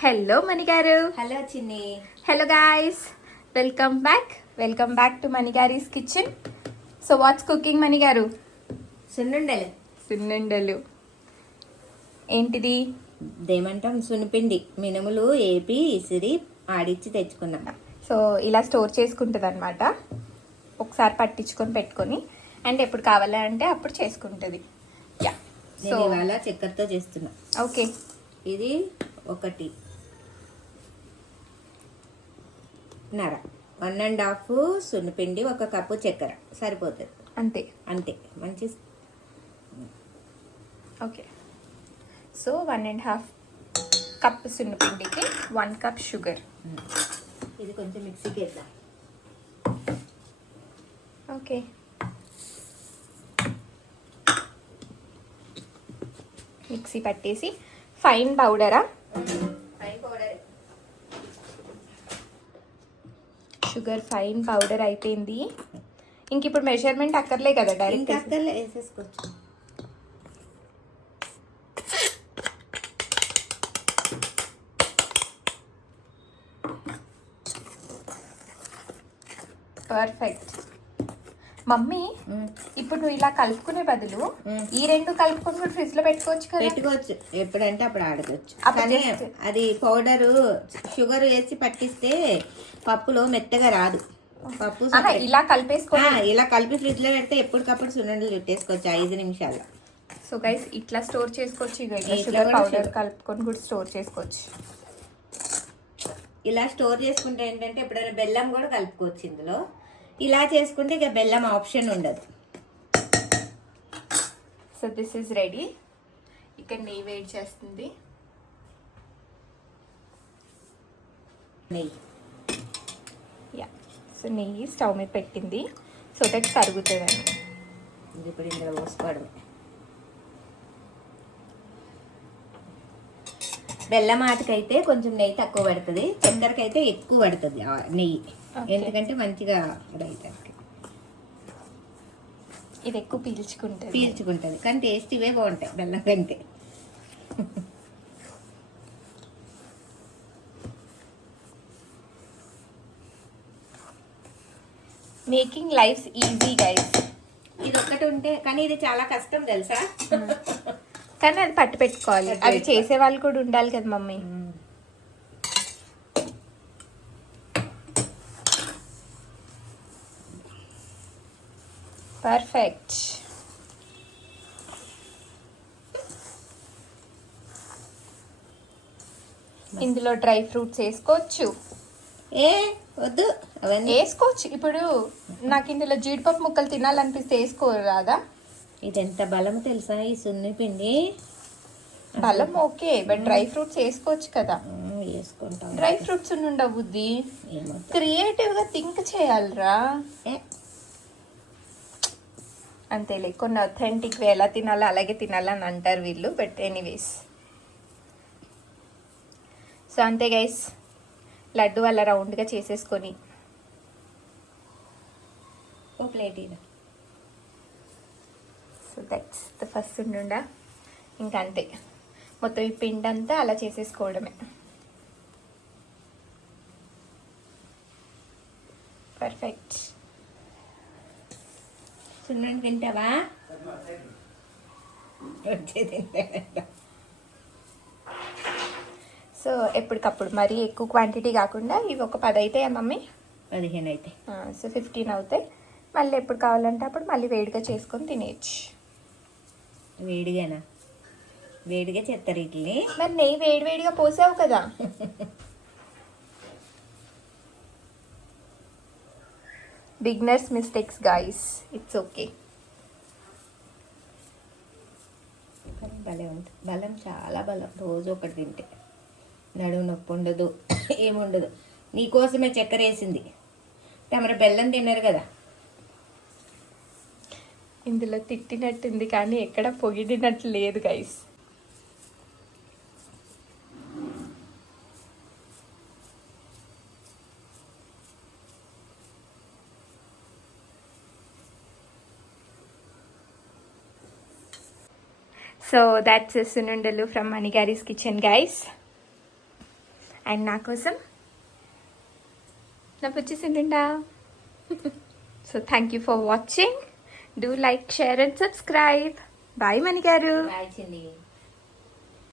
Hello మణి గారు. Hello Chinni. Hello guys, welcome back to Mani గారీస్ kitchen. So what's cooking Mani గారు? సున్నుండలు. ఏంటిది? దేమంటాం, సున్నిపిండి మినుములు ఏపి ఇసిరి ఆడిచ్చి తెచ్చుకున్నా. సో ఇలా స్టోర్ చేసుకుంటుంది అనమాట. ఒకసారి పట్టించుకొని పెట్టుకొని అండ్ ఎప్పుడు కావాలంటే అప్పుడు చేసుకుంటుంది. యా, నేను ఇవాళ చక్కెరతో చేస్తున్నా. ఓకే, ఇది 1.5 సున్నిపిండి, 1 కప్పు చక్కెర సరిపోతుంది. అంతే అంతే. మంచి. ఓకే, సో 1.5 కప్ సున్నిపిండికి 1 కప్ షుగర్. ఇది కొంచెం మిక్సీకి వేద్దాం. ఓకే, మిక్సీ పట్టేసి ఫైన్ పౌడరా? Fine powder. Sugar fine powder అయిపోయింది. ఇంక ఇప్పుడు మెజర్మెంట్ అక్కర్లే కదా, డైరెక్ట్ అక్కర్లే, వేసేసుకోవచ్చు. పర్ఫెక్ట్. మమ్మీ, ఇప్పుడు నువ్వు ఇలా కలుపుకునే బదులు ఈ రెండు కలుపుకొని ఫ్రిడ్జ్ లో పెట్టుకోవచ్చు కదా. పెట్టుకోవచ్చు, ఎప్పుడంటే అప్పుడు ఆడుకోవచ్చు. కానీ అది పౌడరు షుగర్ వేసి పట్టిస్తే పప్పులో మెత్తగా రాదు. పప్పు ఇలా కలిపేసుకో. ఇలా కలిపి ఫ్రిడ్జ్ లో పెడితే ఎప్పటికప్పుడు సున్నుండలు చుట్టేసుకోవచ్చు 5 నిమిషాల్లో. సో గైస్, ఇట్లా స్టోర్ చేసుకోవచ్చు. షుగర్ పౌడర్ కలుపుకొని కూడా స్టోర్ చేసుకోవచ్చు. ఇలా స్టోర్ చేసుకుంటే ఏంటంటే ఎప్పుడైనా బెల్లం కూడా కలుపుకోవచ్చు ఇందులో. ఇలా చేసుకుంటే ఇక బెల్లం ఆప్షన్ ఉండదు. So this is ready. ఇక్కడ నెయ్యి వేడి చేస్తుంది. నెయ్యి. యా, సో నెయ్యి స్టవ్ మీద పెట్టింది. సో దట్ కరుగుతుందండి. ఇప్పుడు ఇందులో పోసుకోవడమే. బెల్లం ఆటకైతే కొంచెం నెయ్యి తక్కువ పడుతుంది, చక్కెరకైతే ఎక్కువ పడుతుంది నెయ్యి. ఎందుకంటే మంచిగా రైతానికి ఇది ఎక్కువ పీల్చుకుంటుంది. కానీ టేస్ట్ ఇవే బాగుంటాయి బెల్లం కంటే. Making life easy guys. ఇది ఒక్కటి ఉంటే, కానీ ఇది చాలా కష్టం తెలుసా. కానీ అది పట్టు పెట్టుకోవాలి. అది చేసే వాళ్ళు కూడా ఉండాలి కదా మమ్మీ. పర్ఫెక్ట్. ఇందులో డ్రై ఫ్రూట్స్ వేసుకోవచ్చు. వద్దు, అవన్నీ వేసుకోవచ్చు. ఇప్పుడు నాకు ఇందులో జీడిపప్పు ముక్కలు తినాలనిపిస్తే వేసుకోరాదా? ఇది ఎంత బలం తెలుసా ఈ సున్ని పిండి. బలం ఓకే, బట్ డ్రై ఫ్రూట్స్ వేసుకోవచ్చు కదా. వేసుకుంటాం. డ్రై ఫ్రూట్స్ ఉండబుద్ది. క్రియేటివ్ గా థింక్ చేయాలరా. అంతేలే, కొన్ని అథెంటిక్ వే ఎలా తినాలో అలాగే తినాలని అంటారు వీళ్ళు. బట్ ఎనీవేస్, సో అంతే గైస్. లడ్డు అలా రౌండ్గా చేసేసుకొని ఓ ప్లేట్ ఇది. సో దట్స్ ద ఫస్ట్ ఉండా. ఇంకా అంతే, మొత్తం ఈ పిండి అంతా అలా చేసేసుకోవడమే. పర్ఫెక్ట్. సున్నుండి తింటావా? సో ఎప్పటికప్పుడు మరీ ఎక్కువ క్వాంటిటీ కాకుండా ఇవి ఒక 10 అవుతాయా మమ్మీ? 15 అయితే. సో 15 అవుతాయి. మళ్ళీ ఎప్పుడు కావాలంటే అప్పుడు మళ్ళీ వేడిగా చేసుకొని తినేయచ్చు. వేడిగానా? వేడిగా చేస్తారు ఇడ్లీ. మరి నెయ్యి వేడిగా పోసావు కదా. Beginners mistakes guys, it's okay. బలం ఉంటుంది, బలం చాలా బలం. రోజు ఒకటి తింటే నడుము నొప్పి ఉండదు, ఏముండదు. నీకోసమే చక్కెర వేసింది. తమరు బెల్లం తిన్నారు కదా. ఇందులో తిట్టినట్టుంది కానీ ఎక్కడ పొగిడినట్టు లేదు guys. So that's a sunundalu from Manigary's kitchen, guys. And నా కోసం నా పుచ్చేసిండా. So thank you for watching. Do like, share and subscribe. Bye Mani గారు. బాయ్ చిన్ని.